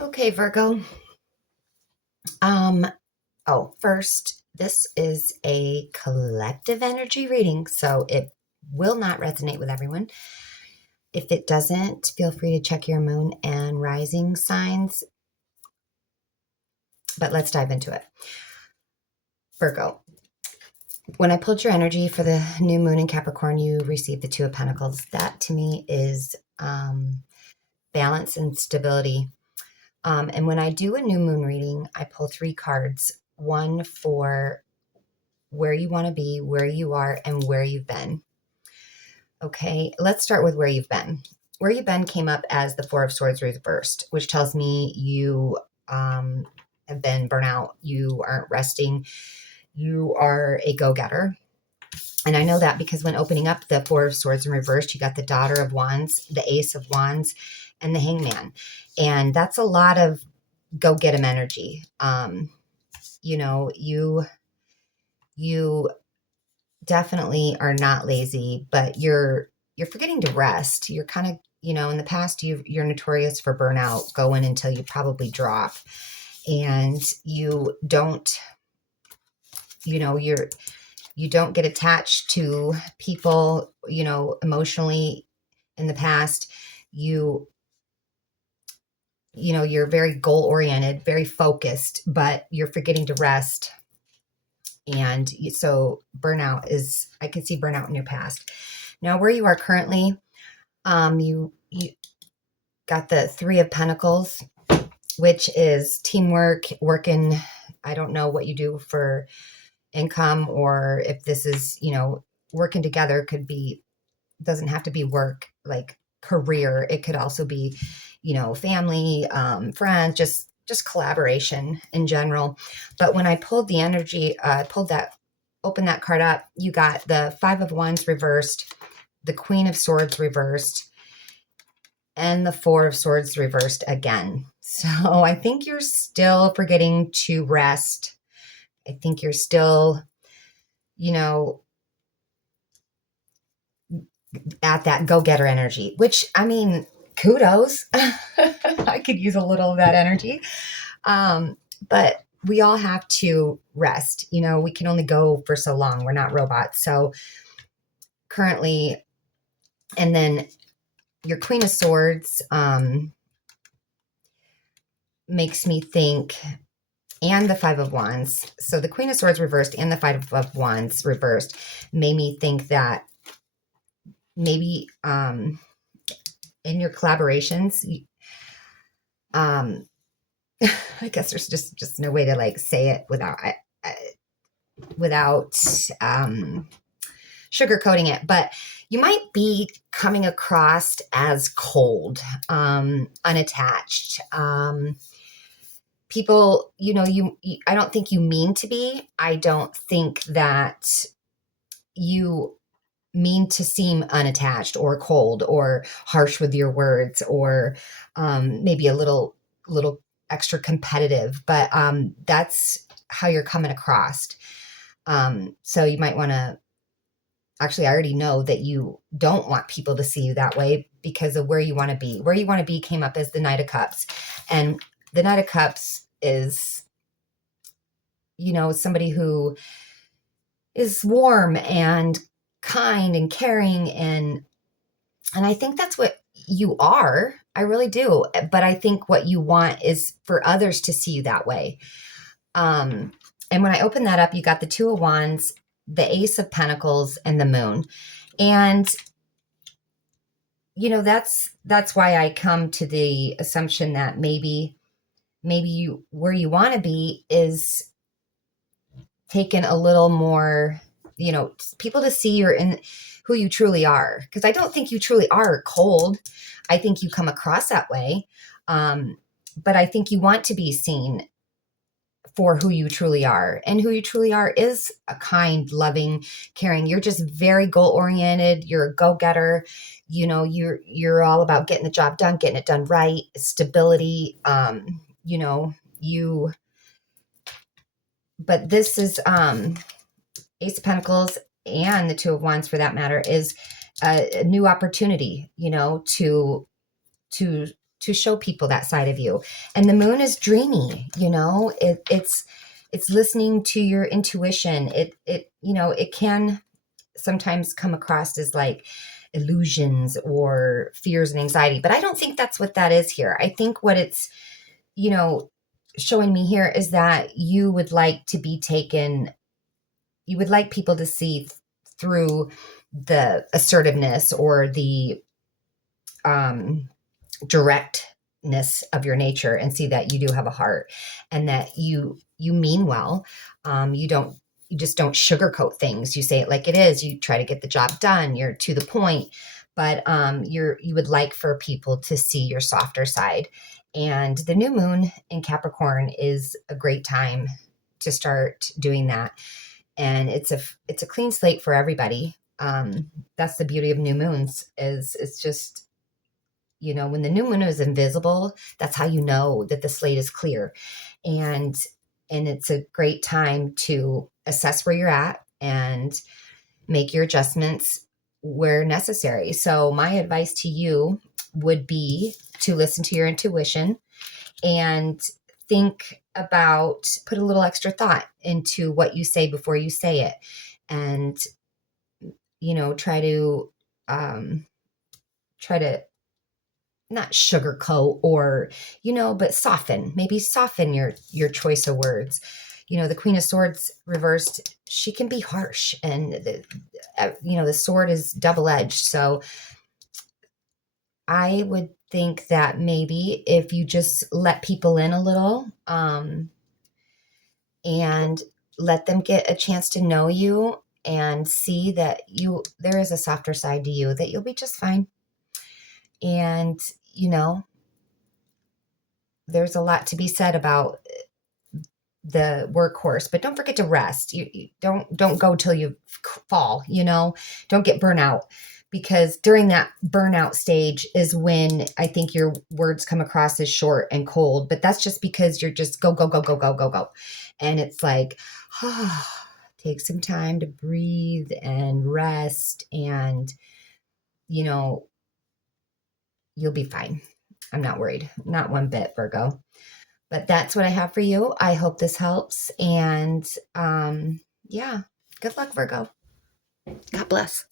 Okay, Virgo. First, this is a collective energy reading, so it will not resonate with everyone. If it doesn't, feel free to check your moon and rising signs, but let's dive into it. Virgo, when I pulled your energy for the new moon in Capricorn, you received the Two of Pentacles. That to me is balance and stability. And when I do a new moon reading, I pull three cards, one for where you want to be, where you are, and where you've been. Okay, let's start with where you've been. Where you've been came up as the Four of Swords reversed, which tells me you have been burnout. You aren't resting. You are a go-getter. And I know that because when opening up the Four of Swords in reversed, you got the Daughter of Wands, the Ace of Wands, and the Hangman. And that's a lot of go-get-em energy. You definitely are not lazy, but you're forgetting to rest. You're kind of, in the past you're notorious for burnout, going until you probably drop, and you don't, you don't get attached to people, emotionally. In the past, you're very goal oriented, very focused, but you're forgetting to rest. And so burnout is, I can see burnout in your past. Now, where you are currently, you got the Three of Pentacles, which is teamwork, working. I don't know what you do for income, or if this is, working together. Could be, doesn't have to be work like career. It could also be, family, friends, just collaboration in general. But when I pulled the energy, opened that card up, you got the Five of Wands reversed, the Queen of Swords reversed, and the Four of Swords reversed again. So I think you're still forgetting to rest. I think you're still, at that go-getter energy, which, I mean, kudos. I could use a little of that energy. But we all have to rest. We can only go for so long. We're not robots. So currently, and then your Queen of Swords makes me think, and the Five of Wands. So the Queen of Swords reversed and the Five of Wands reversed made me think that maybe in your collaborations, I guess there's just no way to like say it without sugarcoating it, but you might be coming across as cold, unattached. People, I don't think you mean to be. I don't think that you mean to seem unattached or cold or harsh with your words, or maybe a little extra competitive, but that's how you're coming across. So you might want to, actually, I already know that you don't want people to see you that way because of where you want to be. Where you want to be came up as the Knight of Cups. And the Knight of Cups is, somebody who is warm and kind and caring, and I think that's what you are. I really do. But I think what you want is for others to see you that way. And when I opened that up, you got the Two of Wands, the Ace of Pentacles, and the Moon. And that's why I come to the assumption that maybe you, where you want to be is taken a little more, people to see you're in who you truly are. Because I don't think you truly are cold. I think you come across that way. But I think you want to be seen for who you truly are. And who you truly are is a kind, loving, caring. You're just very goal oriented. You're a go-getter. You're all about getting the job done, getting it done right, stability. But this is Ace of Pentacles, and the Two of Wands for that matter, is a new opportunity, to to show people that side of you. And the moon is dreamy, you know, it's listening to your intuition. It can sometimes come across as like illusions or fears and anxiety, but I don't think that's what that is here. I think what it's, you know, showing me here is that you would like to be taken, you would like people to see through the assertiveness or the um, directness of your nature and see that you do have a heart and that you mean well. You just don't sugarcoat things. You say it like it is. You try to get the job done. You're to the point, but you would like for people to see your softer side. And the new moon in Capricorn is a great time to start doing that. And it's a clean slate for everybody. That's the beauty of new moons, is it's just, you know, when the new moon is invisible, that's how you know that the slate is clear. And it's a great time to assess where you're at and make your adjustments where necessary. So my advice to you would be to listen to your intuition and put a little extra thought into what you say before you say it. And, you know, try to not sugarcoat or, you know, but maybe soften your choice of words. You know, the Queen of Swords reversed, she can be harsh, and the sword is double-edged. So I would think that maybe if you just let people in a little, and let them get a chance to know you and see that there is a softer side to you, that you'll be just fine. And, you know, there's a lot to be said about the workhorse, but don't forget to rest. You don't go till you fall, you know, don't get burnout, because during that burnout stage is when I think your words come across as short and cold, but that's just because you're just go, go, go, go, go, go, go. And it's like, take some time to breathe and rest, and, you know, you'll be fine. I'm not worried. Not one bit, Virgo. But that's what I have for you. I hope this helps. And yeah, good luck, Virgo. God bless.